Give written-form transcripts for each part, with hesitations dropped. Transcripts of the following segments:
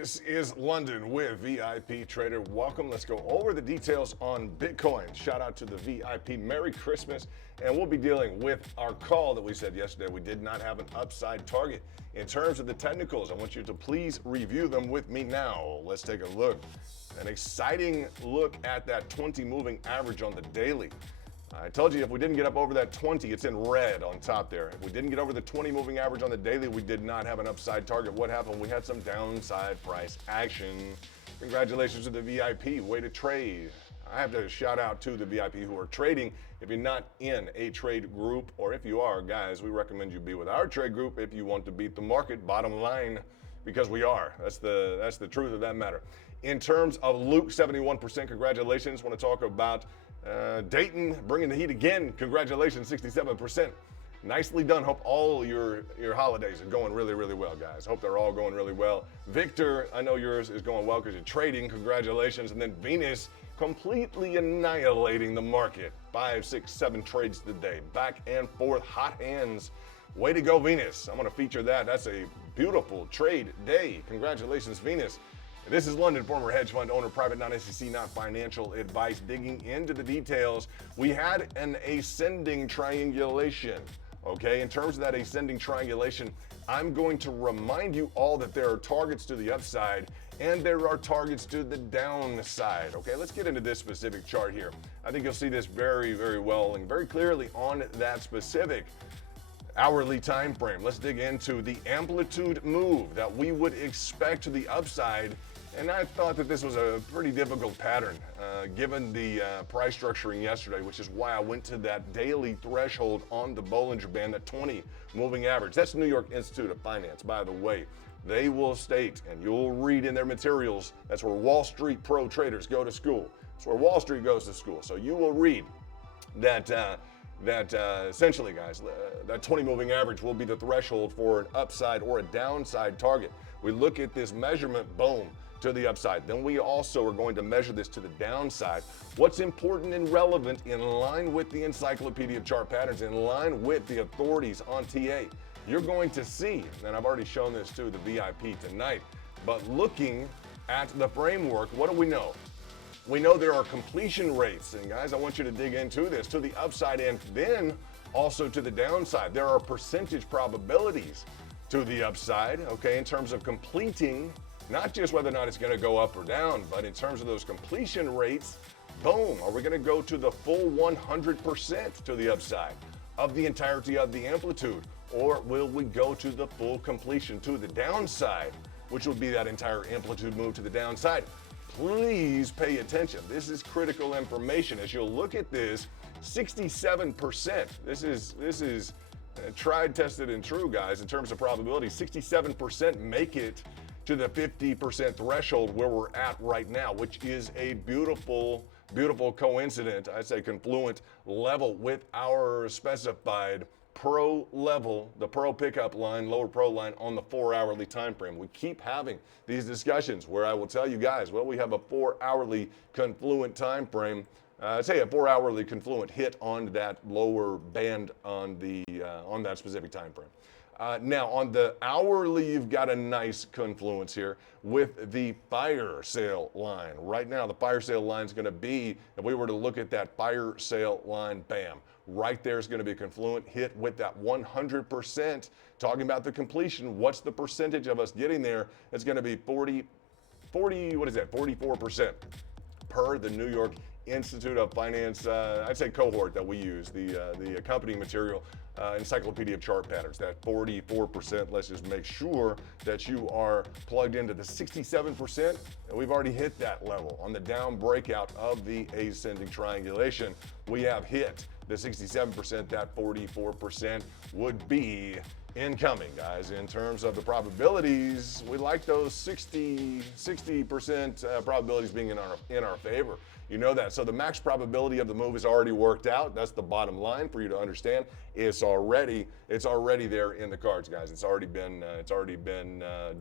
This is London with VIP Trader. Welcome. Let's go over the details on Bitcoin. Shout out to the VIP. Merry Christmas. And we'll be dealing with our call that we said yesterday. We did not have an upside target. In terms of the technicals, I want you to please review them with me now. Let's take a look. An exciting look at that 20 moving average on the daily. I told you if we didn't get up over that 20, it's in red on top there. If we didn't get over the 20 moving average on the daily, we did not have an upside target. What happened? We had some downside price action. Congratulations to the VIP. Way to trade. I have to shout out to the VIP who are trading. If you're not in a trade group, or if you are, guys, we recommend you be with our trade group if you want to beat the market, bottom line, because we are. That's the truth of that matter. In terms of Luke, 71%, congratulations. Want to talk about Dayton bringing the heat again. Congratulations, 67%. Nicely done. Hope all your holidays are going really, really well, guys. Hope they're all going really well. Victor, I know yours is going well because you're trading. Congratulations. And then Venus completely annihilating the market. 5, 6, 7 trades today. Back and forth, hot hands. Way to go, Venus. I'm going to feature that. That's a beautiful trade day. Congratulations, Venus. This is London, former hedge fund owner, private, non-SEC, not financial advice. Digging into the details, we had an ascending triangulation. Okay, in terms of that ascending triangulation, I'm going to remind you all that there are targets to the upside and there are targets to the downside. Okay, let's get into this specific chart here. I think you'll see this very, very well and very clearly on that specific hourly time frame. Let's dig into the amplitude move that we would expect to the upside. And I thought that this was a pretty difficult pattern given the price structuring yesterday, which is why I went to that daily threshold on the Bollinger Band, that 20 moving average. That's New York Institute of Finance, by the way. They will state, and you'll read in their materials, that's where Wall Street pro traders go to school. That's where Wall Street goes to school. So you will read that essentially, guys, that 20 moving average will be the threshold for an upside or a downside target. We look at this measurement, boom, to the upside. Then we also are going to measure this to the downside. What's important and relevant in line with the Encyclopedia of Chart Patterns, in line with the authorities on TA, you're going to see, and I've already shown this to the VIP tonight, but looking at the framework, what do we know? We know there are completion rates, and guys, I want you to dig into this to the upside and then also to the downside. There are percentage probabilities to the upside, okay, in terms of completing, not just whether or not it's going to go up or down, but in terms of those completion rates, boom, are we going to go to the full 100% to the upside of the entirety of the amplitude, or will we go to the full completion to the downside, which would be that entire amplitude move to the downside? Please pay attention. This is critical information. As you'll look at this, 67%. This is tried, tested, and true, guys, in terms of probability. 67% make it to the 50% threshold where we're at right now, which is a beautiful, beautiful coincident, I say confluent level with our specified pro level, the pro pickup line, lower pro line on the 4-hourly time frame. We keep having these discussions where I will tell you guys, well, we have a 4-hourly confluent time frame. Say a 4-hourly confluent hit on that lower band on the on that specific time frame. Now on the hourly, you've got a nice confluence here with the fire sale line. Right now, the fire sale line is going to be, if we were to look at that fire sale line, bam, right there is going to be a confluent hit with that 100%. Talking about the completion, what's the percentage of us getting there? It's going to be 44% per the New York Institute of Finance, I'd say cohort that we use, the accompanying material, Encyclopedia of Chart Patterns, that 44%. Let's just make sure that you are plugged into the 67%. And we've already hit that level on the down breakout of the ascending triangulation. We have hit the 67%, that 44% would be incoming, guys. In terms of the probabilities, we like those 60% probabilities being in our favor. You know that. So the max probability of the move is already worked out. That's the bottom line for you to understand. It's already there in the cards, guys. It's already been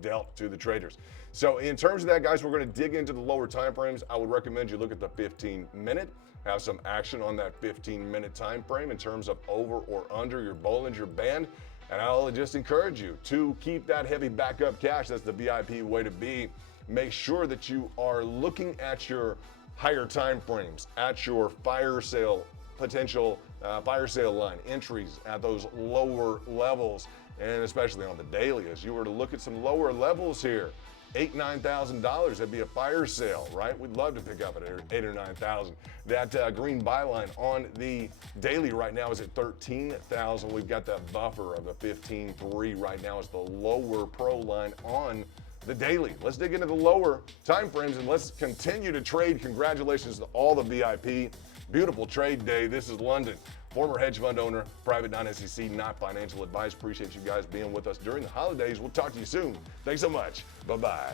dealt to the traders. So in terms of that, guys, we're going to dig into the lower time frames. I would recommend you look at the 15-minute, have some action on that 15-minute time frame in terms of over or under your Bollinger Band. And I'll just encourage you to keep that heavy backup cash. That's the VIP way to be. make sure that you are looking at your higher time frames, at your fire sale potential fire sale line entries at those lower levels, and especially on the daily. As you were to look at some lower levels here, $8,000, $9,000, that'd be a fire sale, right? We'd love to pick up at 8 or 9,000. That green byline on the daily right now is at 13,000. We've got that buffer of a 15.3 right now as the lower pro line on the daily. Let's dig into the lower time frames and let's continue to trade. Congratulations to all the VIP. Beautiful trade day. This is London, former hedge fund owner, private non-SEC, not financial advice. Appreciate you guys being with us during the holidays. We'll talk to you soon. Thanks so much. Bye-bye.